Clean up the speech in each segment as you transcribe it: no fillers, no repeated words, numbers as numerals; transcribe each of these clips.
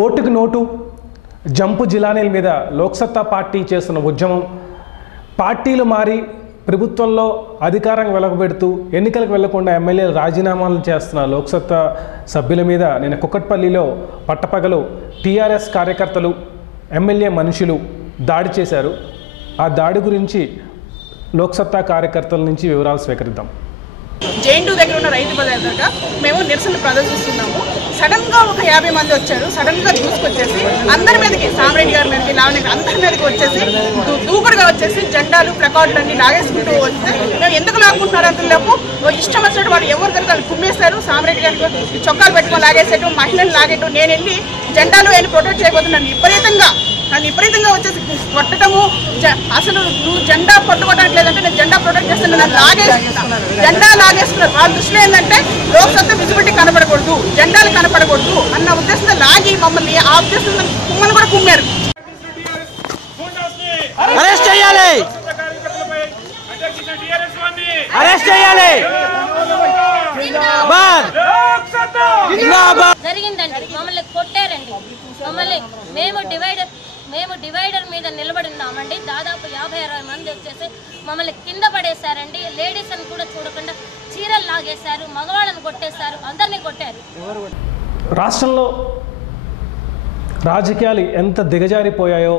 ఓటుకు note jump జిలానీల మీద Loksatta party చేస్తున్న ఉద్యమం, పార్టీలు మారి ప్రభుత్వంలో అధికారం వెలగబెడుతూ ఎన్నికలకు వెళ్లకుండా ఎమ్మెల్యేలు రాజీనామాలు చేస్తున్న లోక్సత్తా సభ్యుల మీద నేను కుక్కట్పల్లిలో పట్టపగలు టీఆర్ఎస్ కార్యకర్తలు ఎమ్మెల్యే మనుషులు దాడి చేశారు. ఆ దాడి గురించి లోక్సత్తా కార్యకర్తల నుంచి వివరాలు స్వీకరిద్దాం. జైంటూ దగ్గర ఉన్న రైతు బజార్ దగ్గర మేము నిరసన ప్రదర్శిస్తున్నాము. సడన్గా ఒక 50 మంది వచ్చారు. సడన్గా దూసుకొచ్చేసి అందరి మీదకి, సామరెడ్డి గారి మీదకి, లావణ్య అందరి మీదకి వచ్చేసి దూకుడుగా వచ్చేసి జెండాలు ప్లకార్డులన్నీ లాగేసుకుంటూ వస్తే మేము ఎందుకు లాక్కుంటున్నారు అంతలోపు ఇష్టం వచ్చినట్టు వాళ్ళు ఎవరు దొరకాలి కుమ్మేశారు. సామరెడ్డి గారికి చొక్కాలు పెట్టుకొని లాగేసేయటం, మహిళలు లాగేయటం. నేను వెళ్ళి జెండాలు ఆయన ప్రొటెక్ట్ చేయబోతున్నాను. నన్ను విపరీతంగా వచ్చేసి కొట్టడము. అసలు నువ్వు జెండా పట్టుకోవడానికి లేదంటే నేను జెండా ప్రొటెక్ట్ చేస్తాను, నన్ను లాగేస్తున్నా. జెండా లాగేస్తున్నారు. వాళ్ళ దృష్టిలో ఏంటంటే లోక్సత్తా విజిబిలిటీ కనపడకూడదు, జెండాలు కనపడకూడదు అన్న ఉద్దేశంతో లాగి మమ్మల్ని ఆ ఉద్దేశంతో కుమ్మని కూడా కుమ్మారు. అరెస్ట్ చేయాలి, అరెస్ట్ చేయాలి. జరిగిందండి, మమ్మల్ని కొట్టారండి. మమ్మల్ని మేము డివైడర్ మీద నిలబడినామండి. దాదాపు 50-60 మంది వచ్చేసి మమ్మల్ని కింద పడేశారండి. లేడీస్ అని కూడా చూడకుండా చీరలు లాగేశారు, మగవాళ్ళని కొట్టేశారు, అందరినీ కొట్టారు. రాష్ట్రంలో రాజకీయాలు ఎంత దిగజారిపోయాయో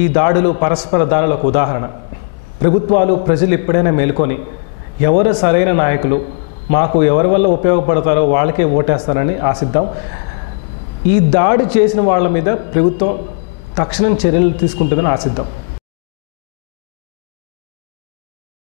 ఈ దాడులు, పరస్పర దాడులకు ఉదాహరణ. ప్రభుత్వాలు, ప్రజలు ఎప్పుడైనా మేలుకొని ఎవరు సరైన నాయకులు, మాకు ఎవరి వల్ల ఉపయోగపడతారో వాళ్ళకే ఓటేస్తారని ఆశిద్దాం. ఈ దాడి చేసిన వాళ్ళ మీద ప్రభుత్వం తక్షణం చర్యలు తీసుకుంటుందని ఆశిద్దాం.